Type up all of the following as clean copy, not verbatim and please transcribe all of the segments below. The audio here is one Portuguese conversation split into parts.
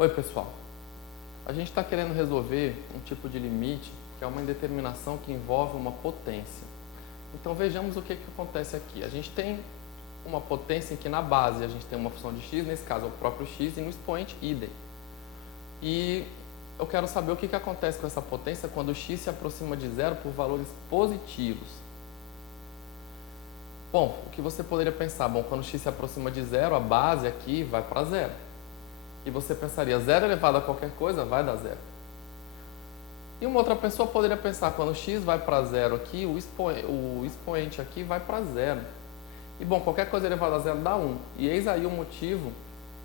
Oi, pessoal. A gente está querendo resolver um tipo de limite que é uma indeterminação que envolve uma potência. Então vejamos o que acontece aqui. A gente tem uma potência em que na base a gente tem uma função de x, nesse caso é o próprio x, e no expoente idem. E eu quero saber o que acontece com essa potência quando o x se aproxima de zero por valores positivos. Bom, o que você poderia pensar? Bom, quando o x se aproxima de zero, a base aqui vai para zero. E você pensaria, zero elevado a qualquer coisa vai dar zero. E uma outra pessoa poderia pensar, quando x vai para zero aqui, o expoente aqui vai para zero. E bom, qualquer coisa elevada a zero dá 1. E eis aí o motivo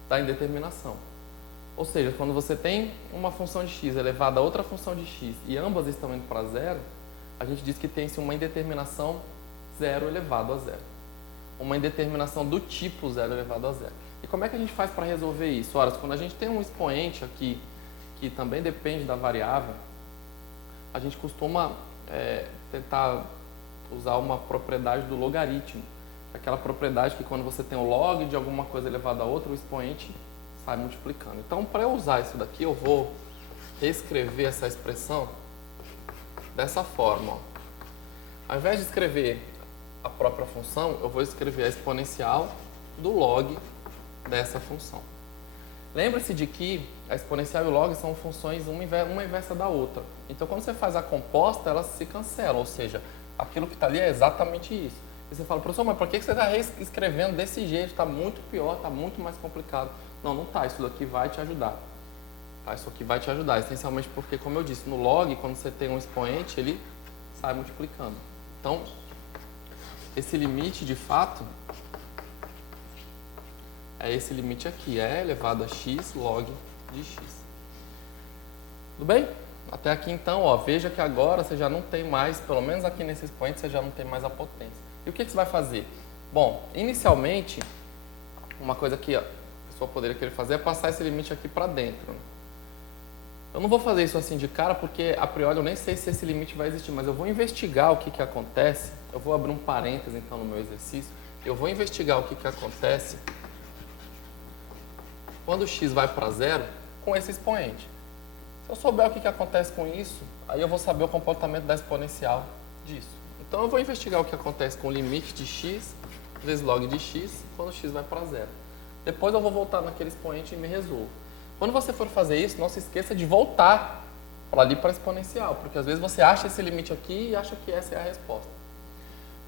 da indeterminação. Ou seja, quando você tem uma função de x elevada a outra função de x e ambas estão indo para zero, a gente diz que tem-se uma indeterminação zero elevado a zero. Uma indeterminação do tipo zero elevado a zero. E como é que a gente faz para resolver isso? Ora, quando a gente tem um expoente aqui que também depende da variável, a gente costuma tentar usar uma propriedade do logaritmo. Aquela propriedade que quando você tem o log de alguma coisa elevado a outra, o expoente sai multiplicando. Então, para eu usar isso daqui, eu vou reescrever essa expressão dessa forma. Ó. Ao invés de escrever a própria função, eu vou escrever a exponencial do log dessa função. Lembre-se de que a exponencial e o log são funções uma inversa da outra. Então, quando você faz a composta, elas se cancelam, ou seja, aquilo que está ali é exatamente isso. E você fala, professor, mas por que você está reescrevendo desse jeito? Está muito pior, está muito mais complicado. Não, não está. Isso daqui vai te ajudar. Tá? Isso aqui vai te ajudar, essencialmente porque, como eu disse, no log, quando você tem um expoente, ele sai multiplicando. Então, esse limite, de fato, é esse limite aqui, é elevado a x log de x. Tudo bem? Até aqui, então, ó, veja que agora você já não tem mais, pelo menos aqui nesse expoente, você já não tem mais a potência. E o que você vai fazer? Bom, inicialmente, uma coisa que a pessoa poderia querer fazer é passar esse limite aqui para dentro. Eu não vou fazer isso assim de cara, porque a priori eu nem sei se esse limite vai existir, mas eu vou investigar o que acontece. Eu vou abrir um parênteses, então, no meu exercício. Eu vou investigar o que acontece quando o x vai para zero com esse expoente. Se eu souber o que acontece com isso, aí eu vou saber o comportamento da exponencial disso. Então eu vou investigar o que acontece com o limite de x vezes log de x quando o x vai para zero. Depois eu vou voltar naquele expoente e me resolvo. Quando você for fazer isso, não se esqueça de voltar para ali para a exponencial, porque às vezes você acha esse limite aqui e acha que essa é a resposta.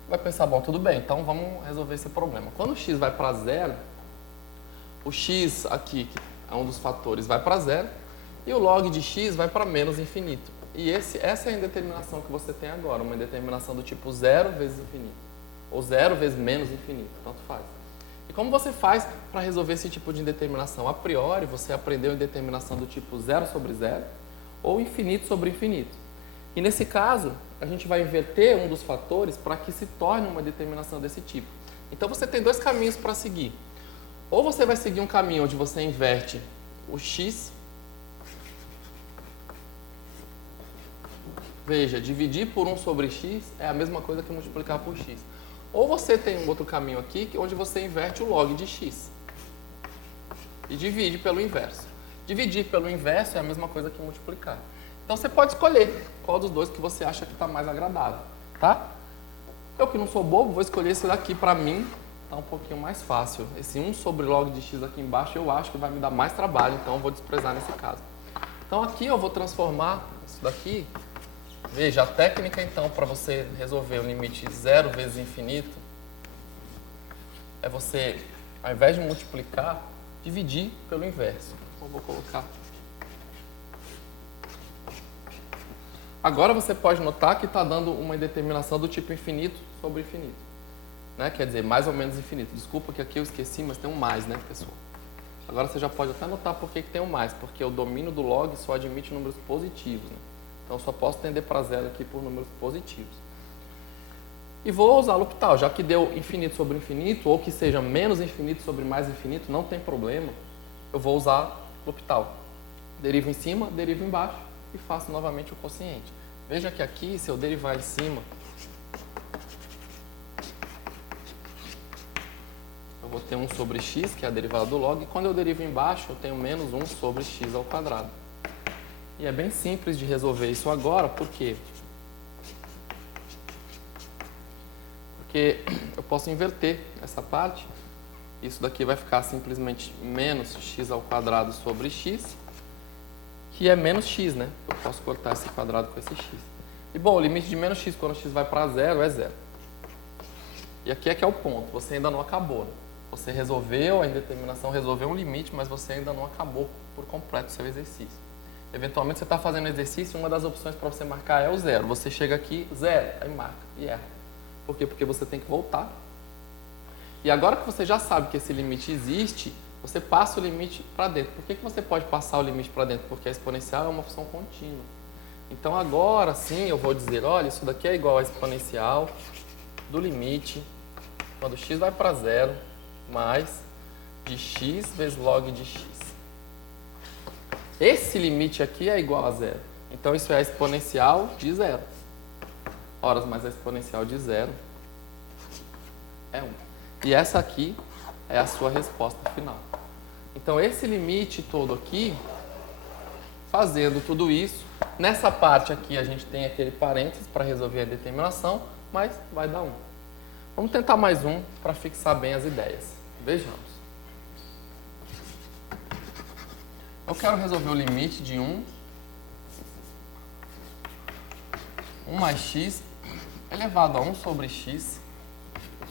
Vai pensar, bom, tudo bem, então vamos resolver esse problema. Quando o x vai para zero, o x aqui, que é um dos fatores, vai para zero, e o log de x vai para menos infinito. E essa é a indeterminação que você tem agora, uma indeterminação do tipo zero vezes infinito, ou zero vezes menos infinito, tanto faz. E como você faz para resolver esse tipo de indeterminação? A priori, você aprendeu a indeterminação do tipo zero sobre zero, ou infinito sobre infinito. E nesse caso, a gente vai inverter um dos fatores para que se torne uma determinação desse tipo. Então você tem dois caminhos para seguir. Ou você vai seguir um caminho onde você inverte o x. Veja, dividir por 1 sobre x é a mesma coisa que multiplicar por x. Ou você tem um outro caminho aqui, onde você inverte o log de x. E divide pelo inverso. Dividir pelo inverso é a mesma coisa que multiplicar. Então você pode escolher qual dos dois que você acha que está mais agradável. Tá? Eu que não sou bobo, vou escolher esse daqui para mim. Está um pouquinho mais fácil. Esse 1 sobre log de x aqui embaixo eu acho que vai me dar mais trabalho, então eu vou desprezar nesse caso. Então aqui eu vou transformar isso daqui. Veja, a técnica então para você resolver o limite zero vezes infinito é você, ao invés de multiplicar, dividir pelo inverso. Então eu vou colocar. Agora você pode notar que está dando uma indeterminação do tipo infinito sobre infinito. Né? Quer dizer, mais ou menos infinito. Desculpa que aqui eu esqueci, mas tem um mais, né, pessoal? Agora você já pode até notar por que tem um mais, porque o domínio do log só admite números positivos. Né? Então, eu só posso tender para zero aqui por números positivos. E vou usar L'Hopital, já que deu infinito sobre infinito, ou que seja menos infinito sobre mais infinito, não tem problema. Eu vou usar L'Hopital. Derivo em cima, derivo embaixo e faço novamente o quociente. Veja que aqui, se eu derivar em cima, eu vou tenho 1 sobre x, que é a derivada do log, e quando eu derivo embaixo, eu tenho menos 1 sobre x ao quadrado. E é bem simples de resolver isso agora, por quê? Porque eu posso inverter essa parte. Isso daqui vai ficar simplesmente menos x ao quadrado sobre x, que é menos x, né? Eu posso cortar esse quadrado com esse x. E, bom, o limite de menos x quando x vai para zero é zero. E aqui é que é o ponto, você ainda não acabou, né? Você resolveu, a indeterminação resolveu um limite, mas você ainda não acabou por completo o seu exercício. Eventualmente você está fazendo o exercício, uma das opções para você marcar é o zero. Você chega aqui, zero, aí marca e erra. Por quê? Porque você tem que voltar. E agora que você já sabe que esse limite existe, você passa o limite para dentro. Por que você pode passar o limite para dentro? Porque a exponencial é uma função contínua. Então agora sim eu vou dizer, olha, isso daqui é igual a exponencial do limite, quando x vai para zero, mais de x vezes log de x. Esse limite aqui é igual a zero. Então isso é a exponencial de zero. Ora, mas a exponencial de zero é 1. E essa aqui é a sua resposta final. Então esse limite todo aqui, fazendo tudo isso, nessa parte aqui a gente tem aquele parênteses para resolver a determinação, mas vai dar 1. Vamos tentar mais um para fixar bem as ideias. Vejamos. Eu quero resolver o limite de 1 mais x elevado a 1 sobre x,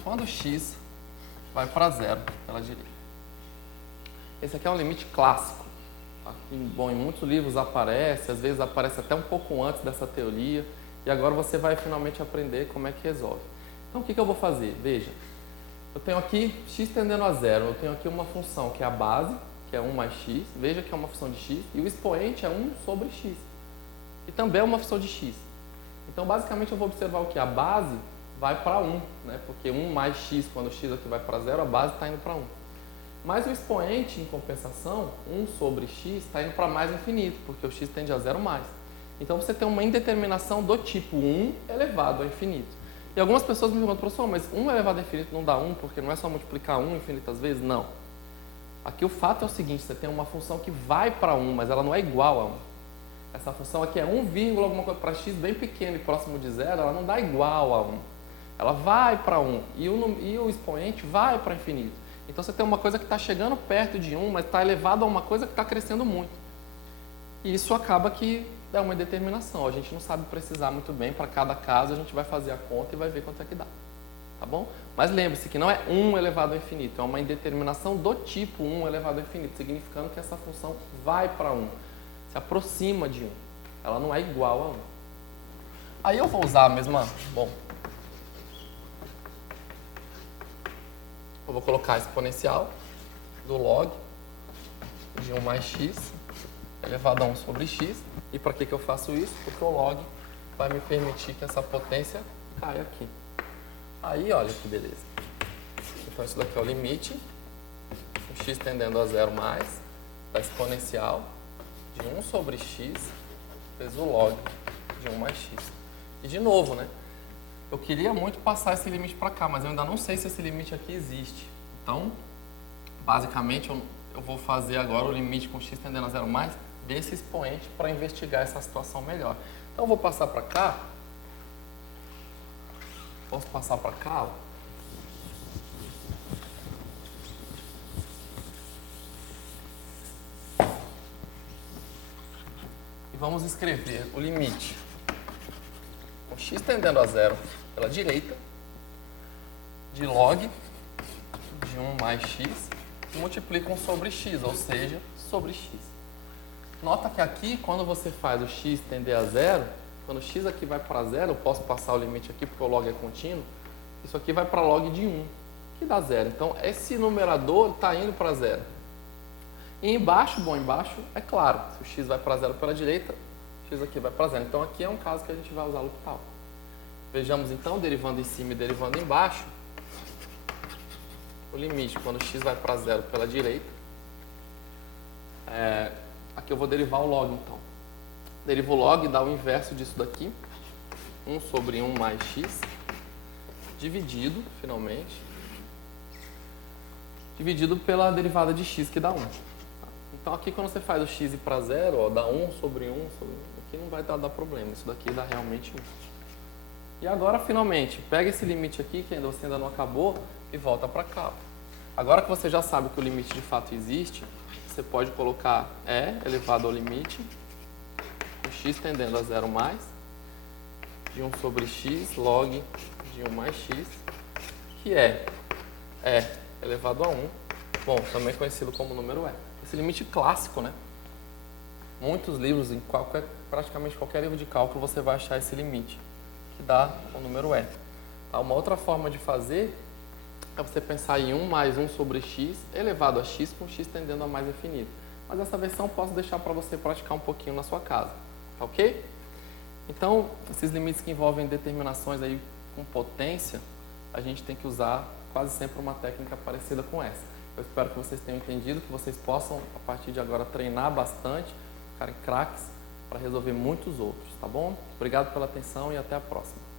quando x vai para zero pela direita. Esse aqui é um limite clássico. Bom, em muitos livros aparece, às vezes aparece até um pouco antes dessa teoria, e agora você vai finalmente aprender como é que resolve. Então, o que eu vou fazer? Veja, eu tenho aqui x tendendo a zero, eu tenho aqui uma função que é a base, que é 1 mais x, veja que é uma função de x, e o expoente é 1 sobre x, e também é uma função de x. Então, basicamente, eu vou observar o que? A base vai para 1, né? Porque 1 mais x, quando o x aqui vai para zero, a base está indo para 1. Mas o expoente, em compensação, 1 sobre x, está indo para mais infinito, porque o x tende a zero mais. Então, você tem uma indeterminação do tipo 1 elevado a infinito. E algumas pessoas me perguntam, professor, mas 1 elevado a infinito não dá 1, porque não é só multiplicar 1 infinitas vezes? Não. Aqui o fato é o seguinte, você tem uma função que vai para 1, mas ela não é igual a 1. Essa função aqui é 1, alguma coisa para x bem pequeno e próximo de zero, ela não dá igual a 1. Ela vai para 1 e o expoente vai para infinito. Então você tem uma coisa que está chegando perto de 1, mas está elevado a uma coisa que está crescendo muito. E isso acaba que é uma indeterminação. A gente não sabe precisar muito bem, para cada caso a gente vai fazer a conta e vai ver quanto é que dá. Tá bom? Mas lembre-se que não é 1 elevado ao infinito, é uma indeterminação do tipo 1 elevado ao infinito, significando que essa função vai para 1, se aproxima de 1. Ela não é igual a 1. Aí eu vou usar a mesma... Bom, eu vou colocar a exponencial do log de 1 mais x elevado a 1 sobre x. E para que eu faço isso? Porque o log vai me permitir que essa potência caia aqui. Aí, olha que beleza. Então, isso daqui é o limite, o x tendendo a zero mais, da exponencial de 1 sobre x vezes o log de 1 mais x. E de novo, né? Eu queria muito passar esse limite para cá, mas eu ainda não sei se esse limite aqui existe. Então, basicamente, eu vou fazer agora o limite com x tendendo a zero mais desse expoente para investigar essa situação melhor. Então, eu vou passar para cá. Posso passar para cá? Ó. E vamos escrever o limite com x tendendo a zero pela direita de log de 1 mais x e multiplica 1 sobre x, ou seja, sobre x. Nota que aqui, quando você faz o x tender a zero, quando o x aqui vai para zero, eu posso passar o limite aqui porque o log é contínuo, isso aqui vai para log de 1, que dá zero. Então, esse numerador está indo para zero. E embaixo, bom, embaixo é claro, se o x vai para zero pela direita, o x aqui vai para zero. Então, aqui é um caso que a gente vai usar L'Hopital. Vejamos então, derivando em cima e derivando embaixo, o limite quando o x vai para zero pela direita. Aqui eu vou derivar o log então. Derivo o log e dá o inverso disso daqui. 1 sobre 1 mais x, dividido, finalmente, dividido pela derivada de x, que dá 1. Então aqui quando você faz o x ir para zero, ó, dá 1 sobre 1, aqui não vai dar problema, isso daqui dá realmente 1. E agora, finalmente, pega esse limite aqui, que você ainda não acabou, e volta para cá. Agora que você já sabe que o limite de fato existe, você pode colocar e elevado ao limite, o x tendendo a 0 mais, de 1 sobre x log de 1 mais x, que é e elevado a 1, bom, também conhecido como número e. Esse limite clássico, né? Muitos livros, em praticamente qualquer livro de cálculo, você vai achar esse limite, que dá o número e. Tá? Uma outra forma de fazer é você pensar em 1 mais 1 sobre x elevado a x com x tendendo a mais infinito. Mas essa versão eu posso deixar para você praticar um pouquinho na sua casa, tá ok? Então, esses limites que envolvem determinações aí com potência, a gente tem que usar quase sempre uma técnica parecida com essa. Eu espero que vocês tenham entendido, que vocês possam, a partir de agora, treinar bastante, ficarem craques para resolver muitos outros, tá bom? Obrigado pela atenção e até a próxima.